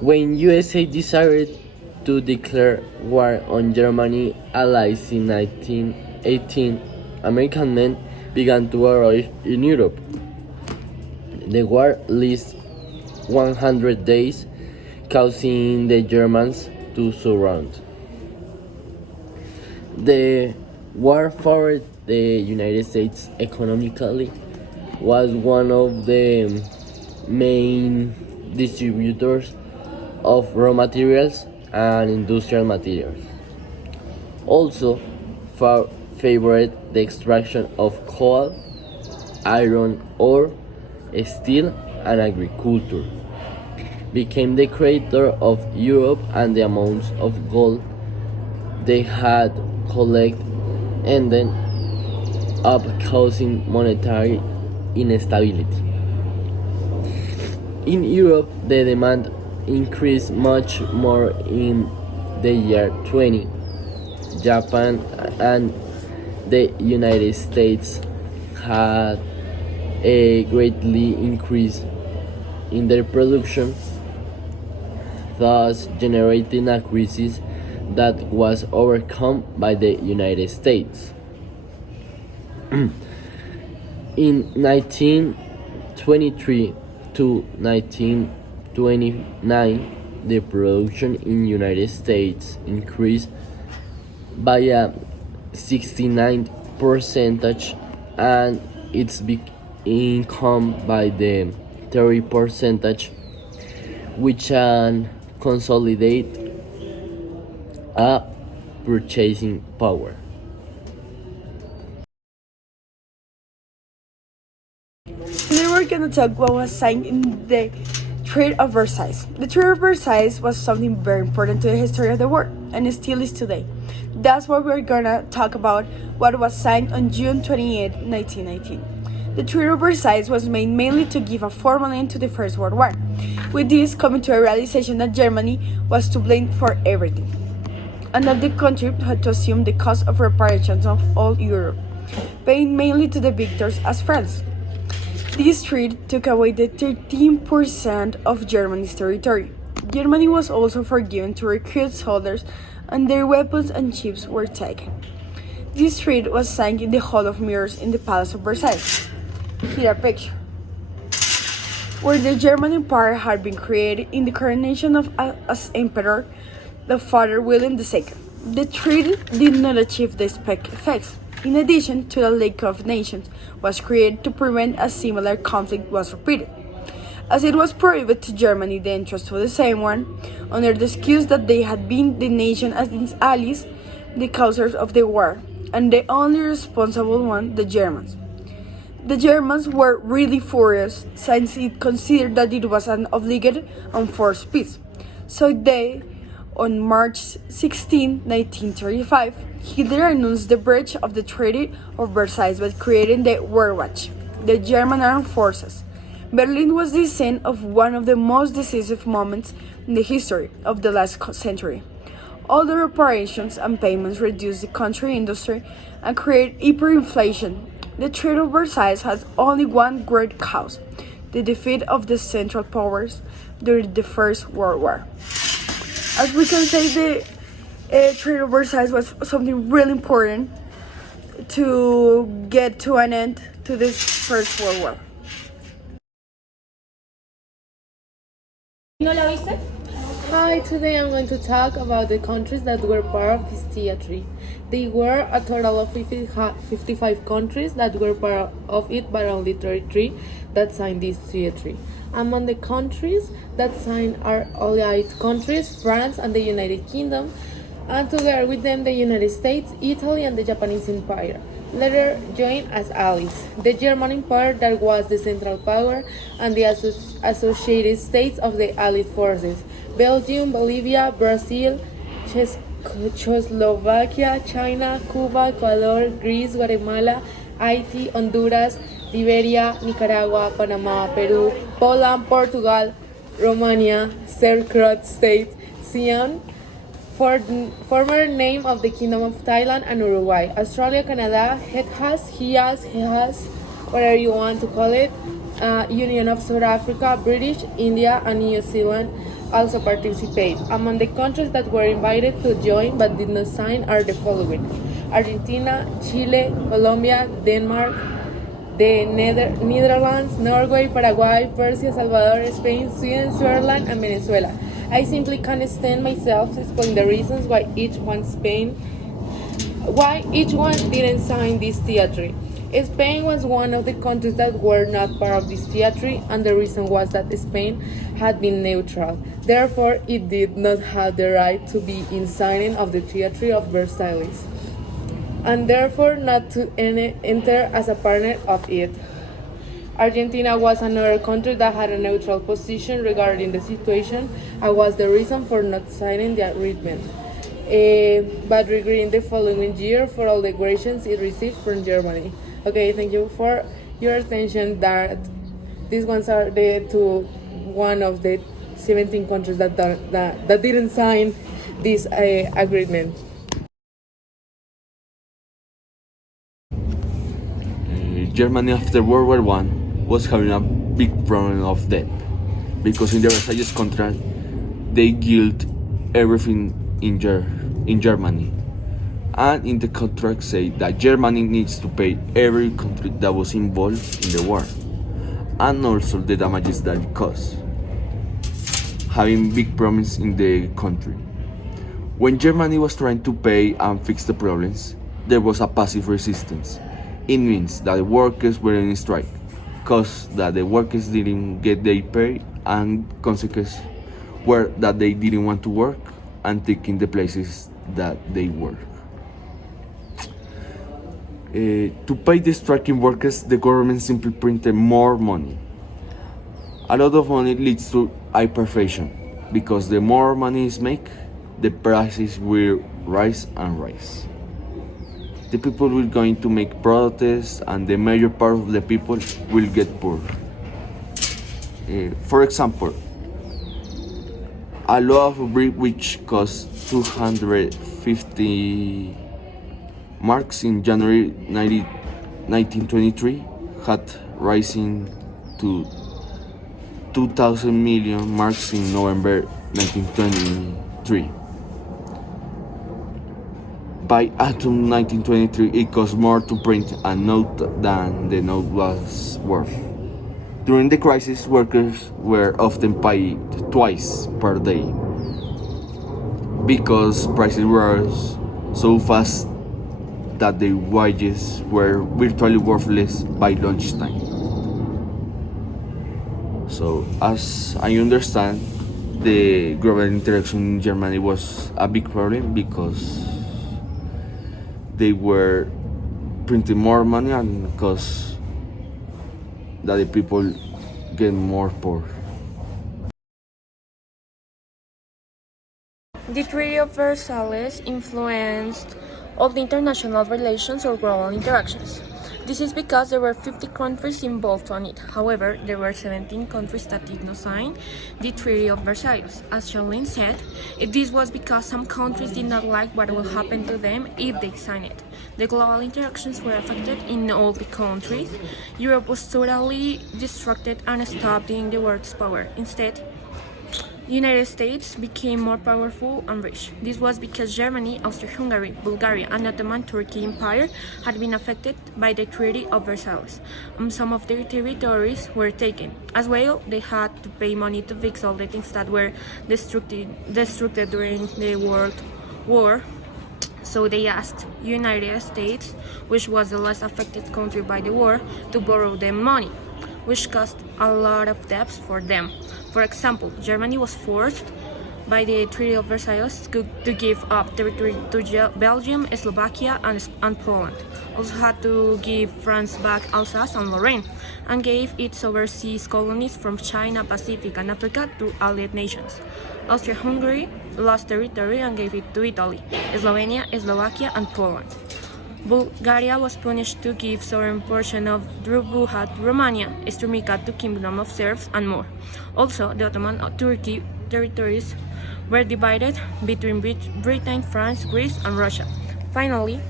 When USA decided to declare war on Germany allies in 1918, American men began to arrive in Europe. The war lasted 100 days, causing the Germans to surround. The war favored the United States economically, was one of the main distributors of raw materials and industrial materials. Also favored the extraction of coal, iron ore, steel, and agriculture. Became the creator of Europe, and the amounts of gold they had collected ended up causing monetary instability. In Europe, the demand increased much more in the year 20. Japan and the United States had a greatly increase in their production, thus generating a crisis that was overcome by the United States. In 1923 to 1929, the production in United States increased by a 69 percentage, and its income by the 30 percentage, which can consolidate a purchasing power. Today we're going to talk what was signed in the Treaty of Versailles. The Treaty of Versailles was something very important to the history of the world, and it still is today. That's why we're going to talk about what was signed on June 28, 1919. The Treaty of Versailles was made mainly to give a formal end to the First World War, with this coming to a realization that Germany was to blame for everything, and that the country had to assume the cost of reparations of all Europe, paying mainly to the victors as France. This treaty took away the 13% of Germany's territory. Germany was also forgiven to recruit soldiers, and their weapons and ships were taken. This treaty was signed in the Hall of Mirrors in the Palace of Versailles. Here a picture, where the German Empire had been created in the coronation of as Emperor, the Father William II. The treaty did not achieve the expected effects. In addition to the League of Nations was created to prevent a similar conflict was repeated, as it was prohibited to Germany the entrance to the same one, under the excuse that they had been the nation as its allies, the causers of the war, and the only responsible one, the Germans. The Germans were really furious, since it considered that it was an obligate and forced peace. So they, on March 16, 1935, Hitler announced the breach of the Treaty of Versailles by creating the Wehrmacht, the German armed forces. Berlin was the scene of one of the most decisive moments in the history of the last century. All the reparations and payments reduced the country industry and created hyperinflation. The Treaty of Versailles has only one great cause: the defeat of the Central Powers during the First World War. As we can say, the Treaty of Versailles was something really important to get to an end to this First World War. Hi, today I'm going to talk about the countries that were part of this treaty. There were a total of 55 countries that were part of it, but only 33 that signed this treaty. Among the countries that signed are allied countries, France and the United Kingdom, and together with them the United States, Italy, and the Japanese Empire. Later joined as allies the German Empire, that was the central power, and the associated states of the Allied forces: Belgium, Bolivia, Brazil, Czechoslovakia, China, Cuba, Ecuador, Greece, Guatemala, Haiti, Honduras, Liberia, Nicaragua, Panama, Peru, Poland, Portugal, Romania, Croat state, Siam, former name of the Kingdom of Thailand, and Uruguay, Australia, Canada, Hijas, whatever you want to call it, Union of South Africa, British, India, and New Zealand also participate. Among the countries that were invited to join but did not sign are the following: Argentina, Chile, Colombia, Denmark, the Netherlands, Norway, Paraguay, Persia, Salvador, Spain, Sweden, Switzerland, and Venezuela. I simply can't stand myself to explain the reasons why each one didn't sign this theatre. Spain was one of the countries that were not part of this theatre, and the reason was that Spain had been neutral. Therefore, it did not have the right to be in signing of the Theatre of Versailles, and therefore not to enter as a partner of it. Argentina was another country that had a neutral position regarding the situation and was the reason for not signing the agreement, but regretting the following year for all the aggressions it received from Germany. Okay, thank you for your attention. That these ones are one of the 17 countries that didn't sign this agreement. Germany after World War I was having a big problem of debt because in the Versailles contract they guilt everything in Germany, and in the contract say that Germany needs to pay every country that was involved in the war and also the damages that it caused, having big problems in the country. When Germany was trying to pay and fix the problems, there was a passive resistance. It means that the workers were in strike, caused that the workers didn't get their pay, and consequences were that they didn't want to work and taking the places that they work. To pay the striking workers, the government simply printed more money. A lot of money leads to hyperinflation because the more money is made, the prices will rise and rise. The people will going to make protests, and the major part of the people will get poor. For example, a loaf of bread which cost 250 marks in January 1923 had risen to 2,000 million marks in November 1923. By autumn 1923, it cost more to print a note than the note was worth. During the crisis, workers were often paid twice per day because prices rose so fast that their wages were virtually worthless by lunchtime. So, as I understand, the global interaction in Germany was a big problem because they were printing more money and cause that the people get more poor. The Treaty of Versailles influenced all the international relations or global interactions. This is because there were 50 countries involved on it. However, there were 17 countries that did not sign the Treaty of Versailles. As Charlene said, this was because some countries did not like what will happen to them if they sign it. The global interactions were affected in all the countries. Europe was totally distracted and stopped in the world's power. Instead, the United States became more powerful and rich. This was because Germany, Austria-Hungary, Bulgaria, and Ottoman Turkey Empire had been affected by the Treaty of Versailles, and some of their territories were taken. As well, they had to pay money to fix all the things that were destructed during the World War. So they asked the United States, which was the less affected country by the war, to borrow them money, which caused a lot of debts for them. For example, Germany was forced by the Treaty of Versailles to give up territory to Belgium, Slovakia, and Poland. Also had to give France back Alsace and Lorraine, and gave its overseas colonies from China, Pacific, and Africa to allied nations. Austria-Hungary lost territory and gave it to Italy, Slovenia, Slovakia, and Poland. Bulgaria was punished to give southern portion of Drubuha to Romania, Strumica to Kingdom of Serbs, and more. Also, the Ottoman Turkey territories were divided between Britain, France, Greece, and Russia. Finally,